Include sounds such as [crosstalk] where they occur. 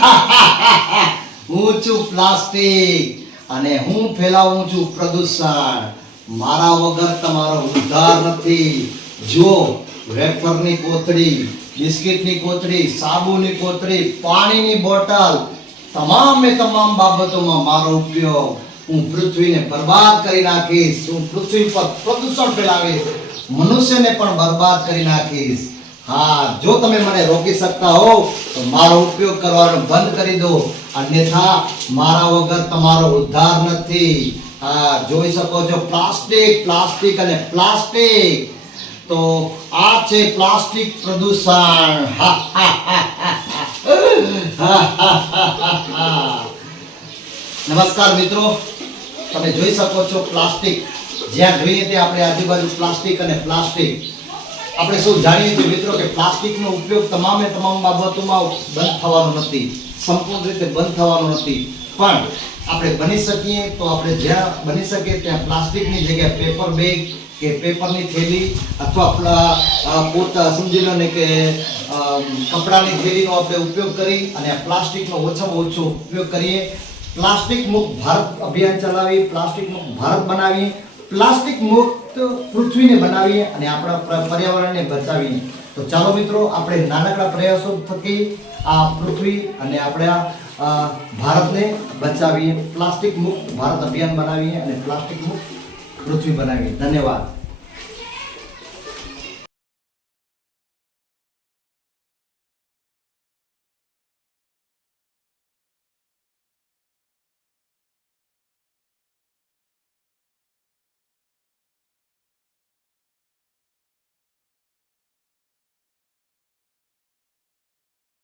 [laughs] હું છું પ્લાસ્ટિક અને હું ફેલાવું છું પ્રદૂષણ. મારા વગર તમારો ઉદ્ધાર નથી. જો વેફરની કોથળી, બિસ્કિટની કોથળી, સાબુની કોથળી, પાણીની બોટલ, તમામે તમામ બાબતોમાં મારો ઉપયોગ હું પૃથ્વીને બરબાદ કરી નાખીશ. હું પૃથ્વી પર પ્રદૂષણ ફેલાવીશ. મનુષ્યને પણ બરબાદ કરી નાખીશ. હા, જો તમે મને રોકી શકતા હો તો મારો ઉપયોગ કરવાનો બંધ કરી દો. અન્યથા મારા વગર તમારો ઉદ્ધાર નથી. હા, જોઈ શકો છો, પ્લાસ્ટિક પ્લાસ્ટિક અને પ્લાસ્ટિક. તો આ છે પ્લાસ્ટિક પ્રદૂષણ. નમસ્કાર મિત્રો. તમે જોઈ શકો છો પ્લાસ્ટિક. જ્યાં જોઈએ તે આપણે આજુબાજુ પ્લાસ્ટિક અને પ્લાસ્ટિક. આપણે શું જાણીએ છીએ મિત્રો કે પ્લાસ્ટિકનો ઉપયોગ તમામે તમામ બાબતોમાં બંધ થવાનો નથી, સંપૂર્ણ રીતે બંધ થવાનો નથી. પણ આપણે બની શકીએ તો આપણે જ્યાં બની શકીએ ત્યાં પ્લાસ્ટિકની જગ્યાએ પેપર બેગ કે પેપરની થેલી અથવા આપણા પોતા, સમજી લો ને કે કપડાની થેલીનો આપણે ઉપયોગ કરી અને પ્લાસ્ટિકનો ઓછામાં ઓછો ઉપયોગ કરીએ. પ્લાસ્ટિક મુક્ત ભારત અભિયાન ચલાવી, પ્લાસ્ટિક મુક્ત ભારત બનાવી પ્લાસ્ટિક મુક્ત પૃથ્વીને બનાવીએ અને આપણા પર્યાવરણને બચાવીએ. તો ચાલો મિત્રો, આપણે નાનકડા પ્રયાસો થકી આ પૃથ્વી અને આપણા ભારતને બચાવીએ. પ્લાસ્ટિક મુક્ત ભારત અભિયાન બનાવીએ અને પ્લાસ્ટિક મુક્ત પૃથ્વી બનાવીએ. ધન્યવાદ.